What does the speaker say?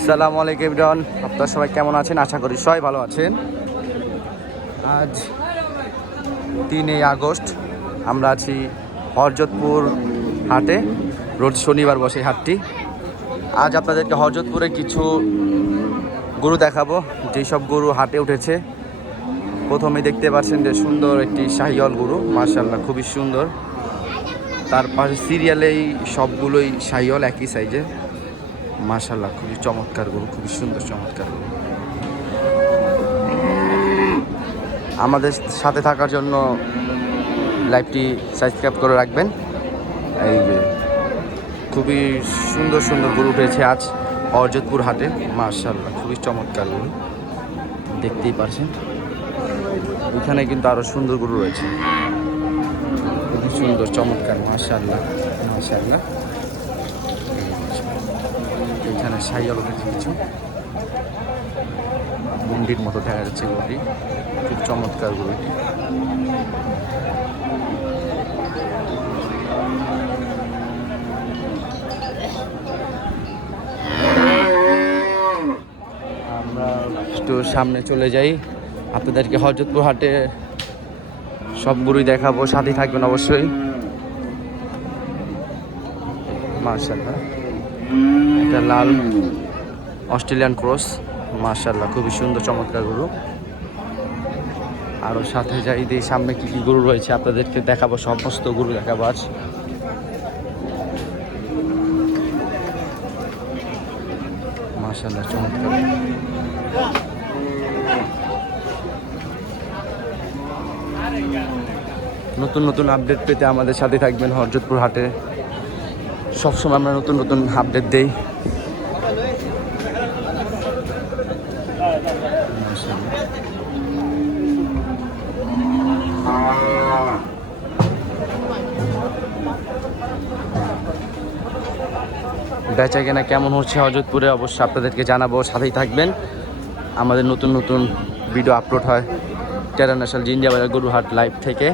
আসসালামু আলাইকুম এভরিওয়ান, আপনারা সবাই কেমন আছেন? আশা করি সবাই ভালো আছেন। আজ 3 আগস্ট, আমরা আছি হরজতপুর হাটে। রোজ শনিবার বসে এই হাটটি। আজ আপনাদেরকে হরজতপুরে কিছু গরু দেখাবো, যেই সব গরু হাটে উঠেছে। প্রথমে দেখতে পাচ্ছেন যে সুন্দর একটি শাহিওয়াল গরু, মাশাআল্লাহ খুবই সুন্দর। তার পাশে সিরিয়ালেই সবগুলোই শাহিওয়াল একই সাইজের, মাশাআল্লাহ খুবই চমৎকার গরু, খুবই সুন্দর চমৎকার গরু। আমাদের সাথে থাকার জন্য লাইভটি সাবস্ক্রাইব করে রাখবেন। এই যে খুবই সুন্দর সুন্দর গরু উঠেছে আজ হরজতপুর হাটে, মাশাআল্লাহ খুবই চমৎকার গরু, দেখতেই পারছেন। এখানে কিন্তু আরও সুন্দর গরু রয়েছে, খুবই সুন্দর চমৎকার, মাশাআল্লাহ মাশাআল্লাহ। এখানে শাহিওয়াল উঠেছে কিছু, মন্ডির মতো দেখা যাচ্ছে গরুটি, খুব চমৎকার গরুটি। আমরা একটু সামনে চলে যাই, আপনাদেরকে হরজতপুর হাটে সব গরুই দেখাবো, সাথে থাকবেন অবশ্যই। মাশাআল্লাহ, একটা লাল অস্ট্রেলিয়ান ক্রস, মাশাআল্লাহ খুবই সুন্দর চমৎকার গরু। আরও সাথে যাই, দিয়ে সামনে কী কী গরু রয়েছে আপনাদেরকে দেখাবো, সমস্ত গরু দেখাবো আজ। মাশাআল্লাহ চমৎকার। নতুন নতুন আপডেট পেতে আমাদের সাথে থাকবেন হরজতপুর হাটে। সবসময় আমরা নতুন নতুন আপডেট দেই। বেচা কেনা কেমন হচ্ছে হরজতপুরে অবশ্যই আপনাদেরকে জানাবো, সাথেই থাকবেন। আমাদের নতুন নতুন ভিডিও আপলোড হয় টেরা ন্যাশনাল জিঞ্জিয়া বাজার গরু হাট লাইভ থেকে।